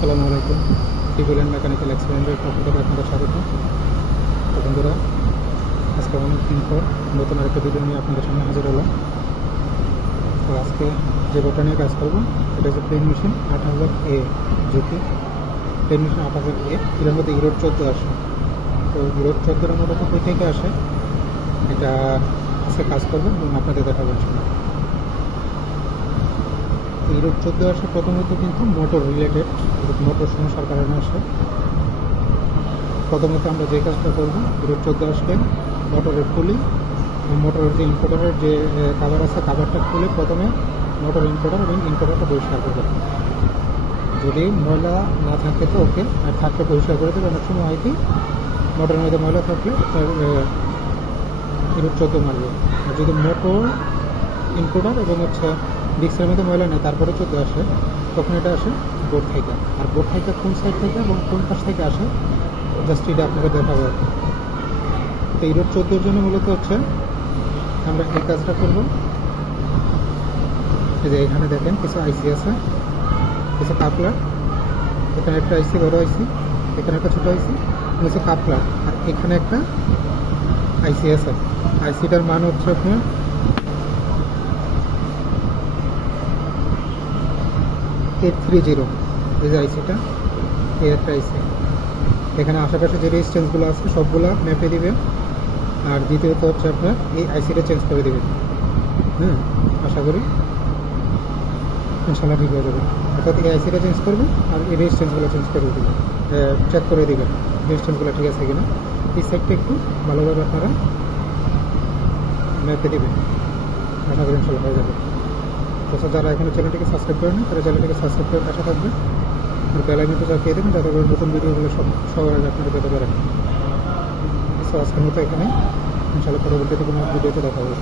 আসসালামু আলাইকুম। Tutorial mechanical এক্সপেরিমেন্টের পক্ষ থেকে আপনাদের স্বাগত। তো বন্ধুরা, আজকে অনেক দিন পর নতুন আরেকটা ভিডিও নিয়ে আপনাদের সামনে হাজির হলাম। তো আজকে যে বোর্ডটা নিয়ে কাজ করবো এটা হচ্ছে প্লেন মেশিন 8000A জ্যোতি। প্লেন মেশিন 8000A, এর মধ্যে ইউরোড 14 আসে। তো ইউরোড 14 মূলত কই থেকে আসে এটা আজকে কাজ করবো এবং আপনাদের দেখাবো। ইউরোড 14 আসে প্রথমত কিন্তু মোটর রিলেটেড, মোটর সমস্যার কারণে আসে। প্রথমত আমরা যে কাজটা করবো, ইউরোড 14 আসলে মোটরের খুলি, মোটরের যে ইনভার্টারের যে কাভার আছে কাভারটা খুলে প্রথমে মোটর ইনভার্টার এবং ইনভার্টারটা পরিষ্কার করবো। যদি ময়লা না থাকে তো ওকে, আর থাকলে পরিষ্কার করে দেবে। অনেক সময় হয় কি মোটরের মধ্যে ময়লা থাকলে ইউরোড 14 মারবে। আর যদি মোটর ইনভার্টার এবং ডিস্কের মধ্যে ময়লা নেই তারপরে 14 আসে, তখন এটা আসে বোর্ড থেকে। আর বোর্ড থেকে কোন সাইড থেকে এবং কোন পাশ থেকে আসে জাস্ট এটা আপনাকে দেখাবো। তো ইউরোড 14 জন্য মূলত আমরা এই কাজটা করবো। এই যে এখানে দেখেন কিছু আইসি আছে, কিছু কাপলার, এখানে একটা আইসি বড় আইসি, এখানে একটা ছোটো আইসি, কিছু কাপলার, আর এখানে একটা আইসি আছে। আইসিটার মান হচ্ছে আপনার F30। এই যে আইসিটা, এই একটা আইসি। এখানে আশেপাশে যে রেজিস্ট্যান্সগুলো আছে সবগুলো মেপে দিবেন। আর দ্বিতীয়ত আপনার এই আইসিটা চেঞ্জ করে দেবেন। আশা করি ইনশাল্লাহ ঠিক হয়ে যাবে। অর্থাৎ এই আইসিটা চেঞ্জ করবেন আর এই রেজিস্ট্যান্সগুলো চেঞ্জ করে দেবেন, চেক করে দেবেন রেজিস্ট্যান্সগুলো ঠিক আছে কিনা। এই সাইডটা একটু ভালোভাবে আপনারা মেপে দেবেন, আশা করি ইনশাল্লাহ হয়ে যাবে। তো যারা এখনো চ্যানেলটিকে সাবস্ক্রাইব করেন তারা চ্যানেলটিকে সাবস্ক্রাইব করে পাশে থাকবেন আর বেল আইকনটা চাপিয়ে দেবেন যাতে করে নতুন ভিডিওগুলো সবার আগে আপনারা পেতে পারেন। তো আজকের মতো এখানে ইনশাল্লাহ পরবর্তীতে কোনো ভিডিওতে দেখা হবে।